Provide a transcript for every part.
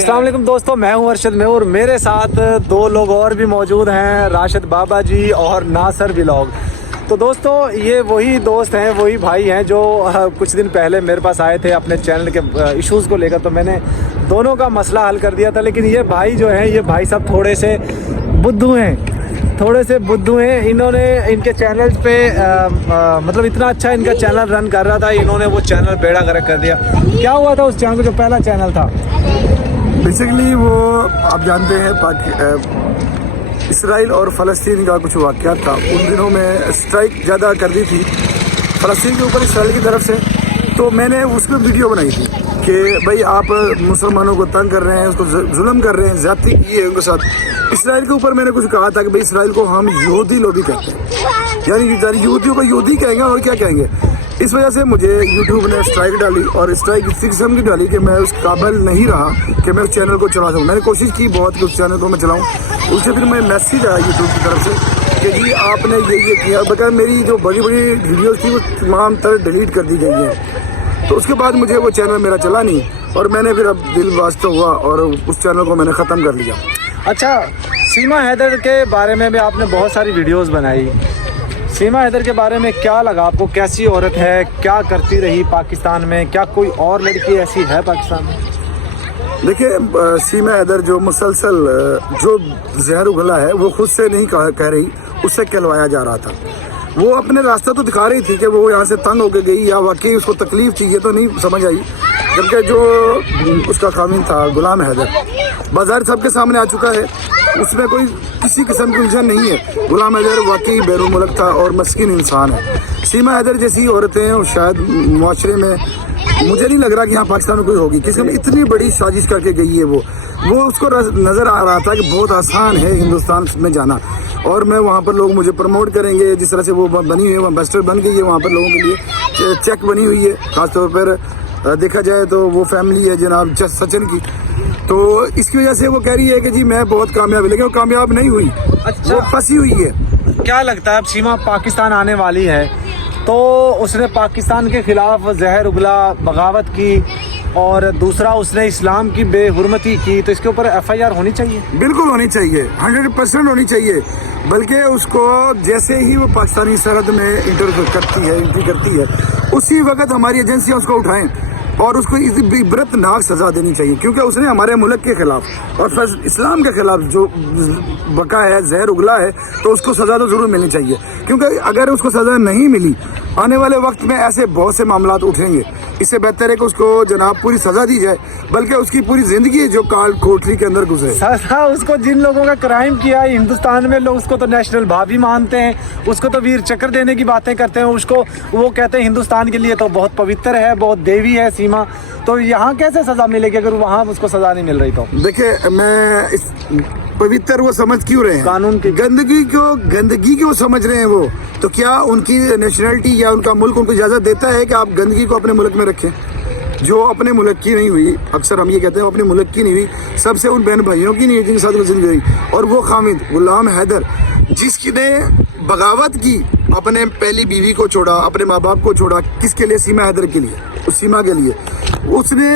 अस्सलाम वालेकुम दोस्तों, मैं हूं अरशद में और मेरे साथ दो लोग और भी मौजूद हैं, राशिद बाबा जी और नासर व्लॉग। तो दोस्तों ये वही दोस्त हैं, वही भाई हैं जो कुछ दिन पहले मेरे पास आए थे अपने चैनल के इश्यूज़ को लेकर। तो मैंने दोनों का मसला हल कर दिया था। लेकिन ये भाई जो हैं, ये भाई साहब थोड़े से बुद्धू हैं, इन्होंने इनके चैनल पे मतलब इतना अच्छा इनका चैनल रन कर रहा था, इन्होंने वो चैनल बेड़ा गर्क कर दिया। क्या हुआ था उस चैनल को, जो पहला चैनल था? बेसिकली वो आप जानते हैं इसराइल और फ़लस्तीन का कुछ वाक़या था। उन दिनों में स्ट्राइक ज़्यादा कर दी थी फ़लस्तीन के ऊपर इसराइल की तरफ से। तो मैंने उसमें वीडियो बनाई थी कि भाई आप मुसलमानों को तंग कर रहे हैं, उसको जुल्म कर रहे हैं, ज़्यादती की है उनके साथ। इसराइल के ऊपर मैंने कुछ कहा था कि भाई इसराइल को हम यहूदी लोग कहते हैं, यानी यहूदियों को यहूदी कहेंगे और क्या कहेंगे। इस वजह से मुझे यूट्यूब ने स्ट्राइक डाली, और स्ट्राइक इस किस्म की डाली कि मैं उस काबिल नहीं रहा कि मैं उस चैनल को चला सकूँ। मैंने कोशिश की बहुत कि उस चैनल को मैं चलाऊँ। उससे फिर मैं मैसेज आया यूट्यूब की तरफ से कि जी आपने ये किया, बगैर मेरी जो बड़ी बड़ी वीडियोज़ थी वो तमाम तरह डिलीट कर दी गई हैं। तो उसके बाद मुझे वो चैनल मेरा चला नहीं, और मैंने फिर अब दिल वास्ता हुआ और उस चैनल को मैंने ख़त्म कर लिया। अच्छा, सीमा हैदर के बारे में भी आपने बहुत सारी वीडियोस बनाई। सीमा हैदर के बारे में क्या लगा आपको? कैसी औरत है, क्या करती रही पाकिस्तान में? क्या कोई और लड़की ऐसी है पाकिस्तान में? देखिए, सीमा हैदर जो मुसलसल जो जहर उगला है वो खुद से नहीं कह रही, उससे कहलवाया जा रहा था। वो अपने रास्ता तो दिखा रही थी कि वो यहाँ से तंग होकर गई या वाकई उसको तकलीफ थी, ये तो नहीं समझ आई। जबकि जो उसका खामिन था गुलाम हैदर, बाजार सबके सामने आ चुका है, उसमें कोई किसी किस्म की उलझन नहीं है। गुलाम हैदर वाकई बैरून मुल्क था और मस्किन इंसान है। सीमा हैदर जैसी औरतें और शायद माशरे में मुझे नहीं लग रहा कि यहाँ पाकिस्तान में कोई होगी, किसी में इतनी बड़ी साजिश करके गई है। वो उसको नज़र आ रहा था कि बहुत आसान है हिंदुस्तान में जाना, और मैं वहाँ पर लोग मुझे प्रमोट करेंगे। जिस तरह से वो बनी हुई है, वो एम्बेसडर बन गई है वहाँ पर लोगों के लिए, चेक बनी हुई है। ख़ासतौर पर देखा जाए तो वो फैमिली है जनाब सचिन की, तो इसकी वजह से वो कह रही है कि जी मैं बहुत कामयाब है, लेकिन वो कामयाब नहीं हुई। अच्छा, वो फंसी हुई है। क्या लगता है अब सीमा पाकिस्तान आने वाली है तो उसने पाकिस्तान के खिलाफ जहर उगला, बगावत की, और दूसरा उसने इस्लाम की बेहुरमती की, तो इसके ऊपर FIR होनी चाहिए? बिल्कुल होनी चाहिए, 100% होनी चाहिए। बल्कि उसको जैसे ही वो पाकिस्तानी सरहद में एंट्री करती है उसी वक्त हमारी एजेंसियां उसको उठाएं और उसको इबरतनाक सज़ा देनी चाहिए, क्योंकि उसने हमारे मुल्क के खिलाफ और इस्लाम के खिलाफ जो बका है, जहर उगला है, तो उसको सज़ा तो ज़रूर मिलनी चाहिए। क्योंकि अगर उसको सज़ा नहीं मिली, आने वाले वक्त में ऐसे बहुत से मामलात उठेंगे। इससे बेहतर है कि उसको जनाब पूरी सज़ा दी जाए, बल्कि उसकी पूरी ज़िंदगी जो काल कोठरी के अंदर गुजरे। सज़ा उसको, जिन लोगों का क्राइम किया है हिंदुस्तान में, लोग उसको तो नेशनल भाभी मानते हैं, उसको तो वीर चक्र देने की बातें करते हैं, उसको वो कहते हैं हिंदुस्तान के लिए तो बहुत पवित्र है, बहुत देवी है सीमा। तो यहाँ कैसे सज़ा मिलेगी अगर वहाँ उसको सज़ा नहीं मिल रही? तो देखिए, मैं इस पवित्र वो समझ क्यों रहे हैं, कानून की गंदगी क्यों समझ रहे हैं वो? तो क्या उनकी नेशनलिटी या उनका मुल्क उनको इजाज़त देता है कि आप गंदगी को अपने मुल्क में रखें? जो अपने मुल्क की नहीं हुई, अक्सर हम ये कहते हैं अपने मुल्क की नहीं हुई, सबसे उन बहन भाइयों की नहीं हुई जिनके साथ जिंदगी हुई। और वो खामिद गुलाम हैदर जिसने बगावत की, अपने पहली बीवी को छोड़ा, अपने माँ बाप को छोड़ा, किसके लिए? सीमा हैदर के लिए, उस सीमा के लिए। उसने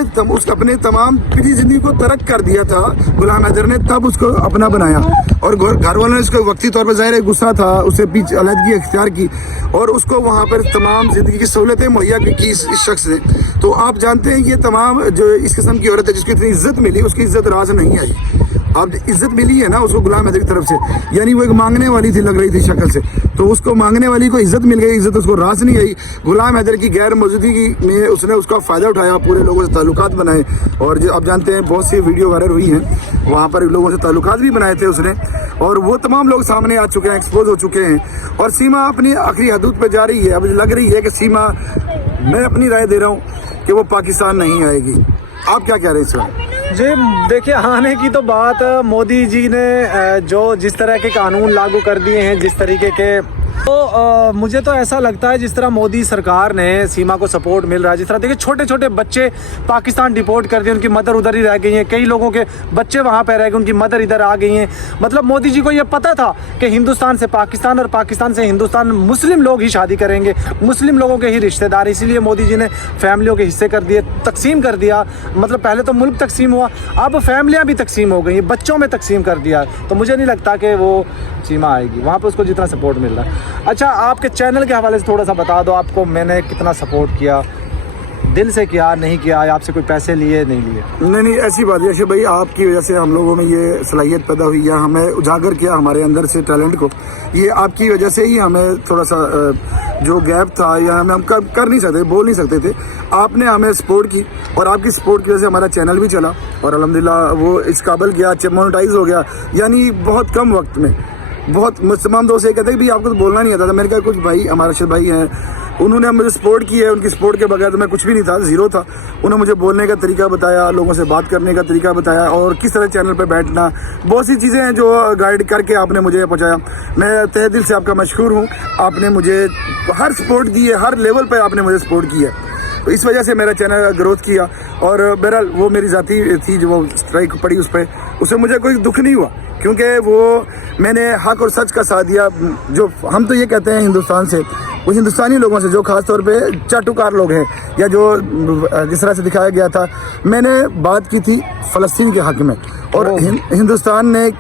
अपने तमाम पूरी ज़िंदगी को तर्क कर दिया था गुलाम हैदर ने, तब उसको अपना बनाया। और घर वालों ने उसको वक्ती तौर पर ज़ाहिर गुस्सा था, उसे पीछे अलहदगी अख्तियार की और उसको वहाँ पर तमाम ज़िंदगी की सहूलतें मुहैया की इस शख्स ने। तो आप जानते हैं ये तमाम जो इस किस्म की औरत है जिसको इतनी इज्जत मिली, उसकी इज्जत राज नहीं आई। अब इज्जत मिली है ना उसको गुलाम हैदर की तरफ से, यानी वो एक मांगने वाली थी, लग रही थी शक्ल से, तो उसको मांगने वाली को इज्जत मिल गई, इज्जत उसको रास नहीं आई। गुलाम हैदर की गैर मौजूदगी में उसने उसका फ़ायदा उठाया, पूरे लोगों से ताल्लुकात बनाए, और जो आप जानते हैं बहुत सी वीडियो वायरल हुई हैं, वहाँ पर लोगों से ताल्लुकात भी बनाए थे उसने, और वो तमाम लोग सामने आ चुके हैं, एक्सपोज हो चुके हैं। और सीमा अपनी आखिरी हदूद पर जा रही है। अब लग रही है कि सीमा, मैं अपनी राय दे रहा हूँ कि वो पाकिस्तान नहीं आएगी। आप क्या कह रहे हैं सर? जी देखिए, आने की तो बात मोदी जी ने जो जिस तरह के कानून लागू कर दिए हैं, जिस तरीके के तो मुझे तो ऐसा लगता है जिस तरह मोदी सरकार ने सीमा को सपोर्ट मिल रहा है, जिस तरह देखिए छोटे छोटे बच्चे पाकिस्तान डिपोर्ट कर दिए, उनकी मदर उधर ही रह गई हैं, कई लोगों के बच्चे वहाँ पे रह गए, उनकी मदर इधर आ गई हैं। मतलब मोदी जी को ये पता था कि हिंदुस्तान से पाकिस्तान और पाकिस्तान से हिंदुस्तान मुस्लिम लोग ही शादी करेंगे, मुस्लिम लोगों के ही रिश्तेदार, इसीलिए मोदी जी ने फैमिलियों के हिस्से कर दिए, तकसीम कर दिया। मतलब पहले तो मुल्क तकसीम हुआ, अब फैमिलियाँ भी तकसीम हो गई, बच्चों में तकसीम कर दिया। तो मुझे नहीं लगता कि वो सीमा आएगी वहाँ पे, उसको जितना सपोर्ट मिल रहा है। अच्छा, आपके चैनल के हवाले से थोड़ा सा बता दो, आपको मैंने कितना सपोर्ट किया, दिल से किया, नहीं किया, आपसे कोई पैसे लिए नहीं लिए? नहीं, ऐसी बात है अर्शद भाई, आपकी वजह से हम लोगों में ये सलाहियत पैदा हुई है, हमें उजागर किया हमारे अंदर से टैलेंट को। ये आपकी वजह से ही हमें थोड़ा सा जो गैप था या हम कर नहीं सकते, बोल नहीं सकते थे, आपने हमें सपोर्ट की और आपकी सपोर्ट की वजह से हमारा चैनल भी चला और अल्हम्दुलिल्लाह वो इस काबिल गया, मोनेटाइज हो गया। यानी बहुत कम वक्त में, बहुत तमाम दोस्त ये कहते हैं कि आपको तो बोलना नहीं आता था। मैंने कहा कुछ भाई हमारे अर्शद भाई हैं, उन्होंने मुझे सपोर्ट की है, उनकी सपोर्ट के बगैर तो मैं कुछ भी नहीं था, ज़ीरो था। उन्होंने मुझे बोलने का तरीका बताया, लोगों से बात करने का तरीका बताया और किस तरह चैनल पर बैठना, बहुत सी चीज़ें हैं जो गाइड करके आपने मुझे पहुँचाया। मैं तहे दिल से आपका मशकूर हूँ, आपने मुझे हर सपोर्ट दी है, हर लेवल पर आपने मुझे सपोर्ट की है, तो इस वजह से मेरा चैनल ग्रोथ किया। और बहरहाल वो मेरी ज़ाती थी जो वो स्ट्राइक पड़ी उस पर, उससे मुझे कोई दुख नहीं हुआ क्योंकि वो मैंने हक और सच का साथ दिया। जो हम तो ये कहते हैं हिंदुस्तान से, वो हिंदुस्तानी लोगों से जो ख़ास तौर पे चाटुकार लोग हैं या जो जिस तरह से दिखाया गया था, मैंने बात की थी फ़लस्तीन के हक़ में और हिंदुस्तान ने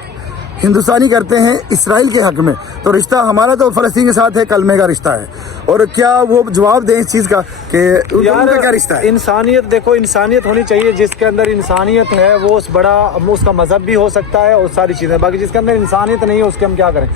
हिंदुस्तानी करते हैं इसराइल के हक़ में, तो रिश्ता हमारा तो फ़लस्तीन के साथ है, कलमे का रिश्ता है। और क्या वो जवाब दें इस चीज़ का कि उनका क्या रिश्ता है? इंसानियत, देखो इंसानियत होनी चाहिए, जिसके अंदर इंसानियत है वो उस बड़ा, उसका मज़हब भी हो सकता है और सारी चीज़ें, बाकी जिसके अंदर इंसानियत नहीं है उसके हम क्या करें।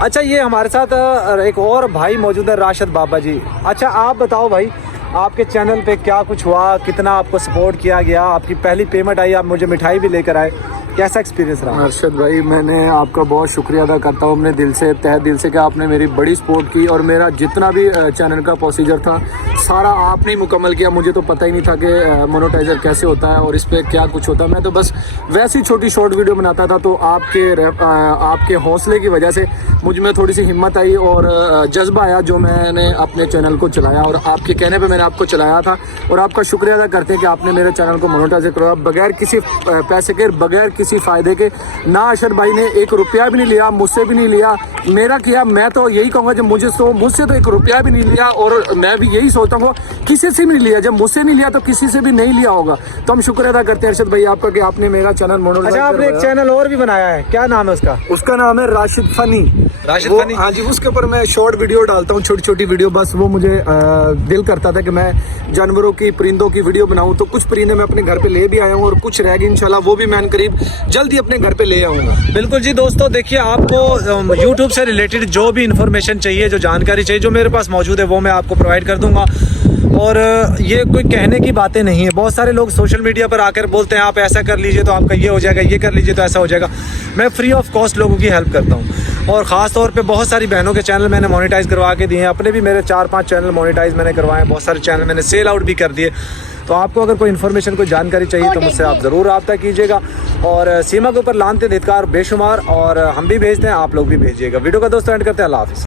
अच्छा, ये हमारे साथ एक और भाई मौजूद है, राशिद बाबा जी। अच्छा, आप बताओ भाई, आपके चैनल पे क्या कुछ हुआ, कितना आपको सपोर्ट किया गया, आपकी पहली पेमेंट आई, आप मुझे मिठाई भी लेकर आए, कैसा एक्सपीरियंस रहा? अर्शद भाई, मैंने आपका बहुत शुक्रिया अदा करता हूँ अपने दिल से, तहे दिल से, कि आपने मेरी बड़ी सपोर्ट की और मेरा जितना भी चैनल का प्रोसीजर था सारा आपने ही मुकम्मल किया। मुझे तो पता ही नहीं था कि मोनेटाइजर कैसे होता है और इस पर क्या कुछ होता है। मैं तो बस वैसी छोटी शॉर्ट वीडियो बनाता था, तो आपके हौसले की वजह से मुझ में थोड़ी सी हिम्मत आई और जज्बा आया, जो मैंने अपने चैनल को चलाया और आपके कहने पर मैंने आपको चलाया था। और आपका शुक्रिया अदा करते हैं कि आपने मेरे चैनल को मोनेटाइज करवाया बगैर किसी पैसे के, बगैर किसी फ़ायदे के। ना अर्शद भाई ने एक रुपया भी नहीं लिया, मुझसे भी नहीं लिया, मेरा किया। मैं तो यही कहूँगा, जब मुझसे तो एक रुपया भी नहीं लिया और मैं भी यही सोचता हूँ किसी से भी नहीं लिया, जब मुझसे नहीं लिया तो किसी से भी नहीं लिया होगा। तो हम शुक्र अदा करते हैं अर्शद भाई आपका कि आपने मेरा चैनल मोनेटाइज। अच्छा, आपने एक चैनल और भी बनाया है, क्या नाम है उसका? उसका नाम है राशिद फनी। राशिद फनी? हाँ जी, उसके ऊपर मैं शॉर्ट वीडियो डालता हूँ, छोटी छोटी वीडियो। बस वो मुझे दिल करता था कि मैं जानवरों की, परिंदों की वीडियो बनाऊँ, तो कुछ परिंदे मैं अपने घर पे ले भी आया हूँ और कुछ रह गए, इंशाल्लाह वो भी मैं करीब जल्द ही अपने घर पे ले आऊँगा। बिल्कुल जी दोस्तों, देखिए आपको YouTube से रिलेटेड जो भी इन्फॉर्मेशन चाहिए, जो जानकारी चाहिए, जो मेरे पास मौजूद है वो मैं आपको प्रोवाइड कर दूंगा। और ये कोई कहने की बातें नहीं है। बहुत सारे लोग सोशल मीडिया पर आकर बोलते हैं आप ऐसा कर लीजिए तो आपका ये हो जाएगा, ये कर लीजिए तो ऐसा हो जाएगा। मैं फ्री ऑफ कॉस्ट लोगों की हेल्प करता हूँ और ख़ास तौर पे बहुत सारी बहनों के चैनल मैंने मोनेटाइज़ करवा के दिए हैं, अपने भी मेरे 4-5 चैनल मोनेटाइज़ मैंने करवाए हैं, बहुत सारे चैनल मैंने सेल आउट भी कर दिए। तो आपको अगर कोई इन्फॉर्मेशन, कोई जानकारी चाहिए तो मुझसे आप ज़रूर रब्ता कीजिएगा। और सीमा के ऊपर लानते देतकार बेशुमार, और हम भी भेजते हैं, आप लोग भी भेजिएगा। वीडियो का दोस्तों एंड करते हैं। अल्लाह हाफ़िज़।